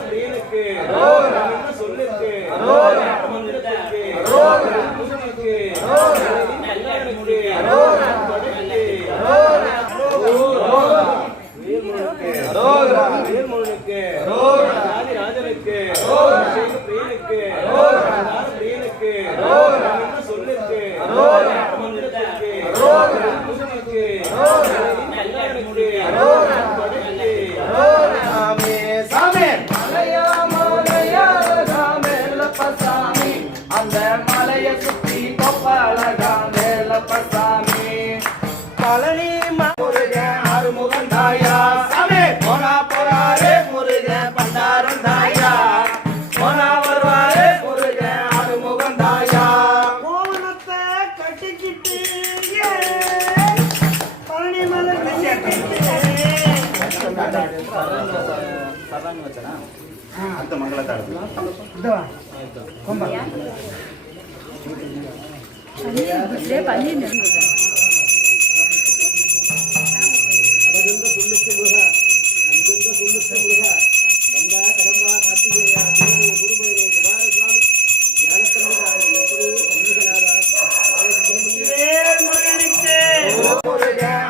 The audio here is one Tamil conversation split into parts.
பிரியனுக்கு சொல்லுக்கு மந்திரத்துக்கு பூஜைக்கு கல்யாணுக்கு வேல்முருகனுக்கு ராஜனுக்கு பிரியனுக்கு பிரியனுக்கு சொல்லுக்கு மந்திரத்துக்கு பூஜைக்கு கல்யாணுக்கு அந்த மலையை சுத்தி கொப்பழகான் வேலப்பசாமி பழனி முருகன் ஆறுமுகன் தாயா சாமி போனா போறாரு முருகன் பண்டாரம் தாயா போனா வருவாரு முருகன் ஆறுமுகன் தாயா கோவணத்தை கட்டிக்கிட்டு பழனி மலை அந்த மங்களத்தாடு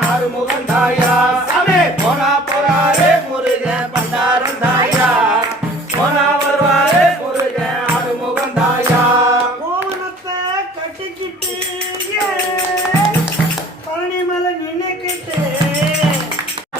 ஆறுமுகன் தாயா சாமி போனா போறாரு முருகன் பண்டாரம் தாயா போனா வருவாரு முருகன் ஆறுமுகன் தாயா கோவணத்தை கட்டிக்கிட்டு பழனி மலை நினைக்கிட்டு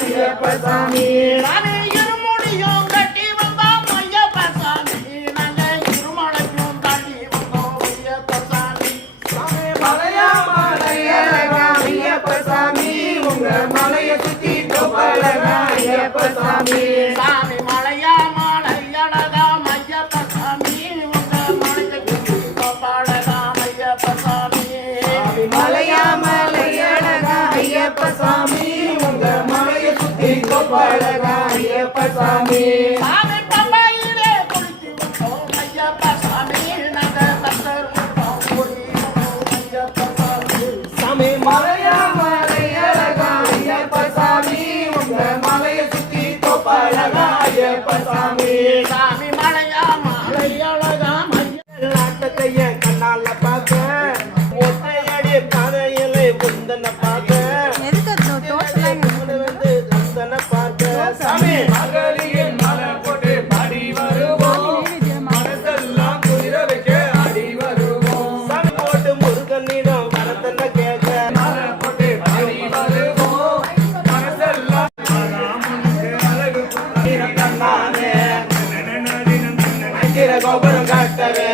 ஐயப்பசாமி நானே இருமுடியும் கட்டி வந்தோம் ஐயப்பசாமி நாங்க இருமலையும் தாண்டி வந்தோம் ஐயப்பசாமி சாமி மலையா மலையழகா ஐயப்பசாமி உங்க மலையை சுத்தி கொப்பழகா ஐயப்பசாமி சாமி மலையா மலையழகா ஐயப்பசாமி உங்க மலையை சுத்தி கொப்பழகா ஐயப்பசாமி மலையா மலையழகா ஐயப்பசாமி உங்க மலையை சுத்தி கொப்பழகா ஐயப்பசாமி சாமி பம்பாயிலே குளித்து வந்தோம் ஐயப்பசாமி நாங்க தத்தர் முட்டோம் ஓடி ஐயப்பசாமி சாமி மலையா மலையழகா ஐயப்பசாமி உங்க மலையை சுத்தி கொப்பழகா ஐயப்பசாமி சாமி மலையா மலையழகா நாட்டத்தைய கண்ணால பார்க்க ஒத்தையடி பாதையிலே குந்தன பார்க்க சாமி மகளின் மலை போட்டு பாடி வருவோம் மனசெல்லாம் குதிர வைக்க ஆடி வருவோம் சாமி போட்டு முருகனிடம் வரத்தன கேட்க மலை போட்டு பாடி வருவோம் மனசெல்லாம் அழகு கண்ணானே கோபுரம் காட்டவே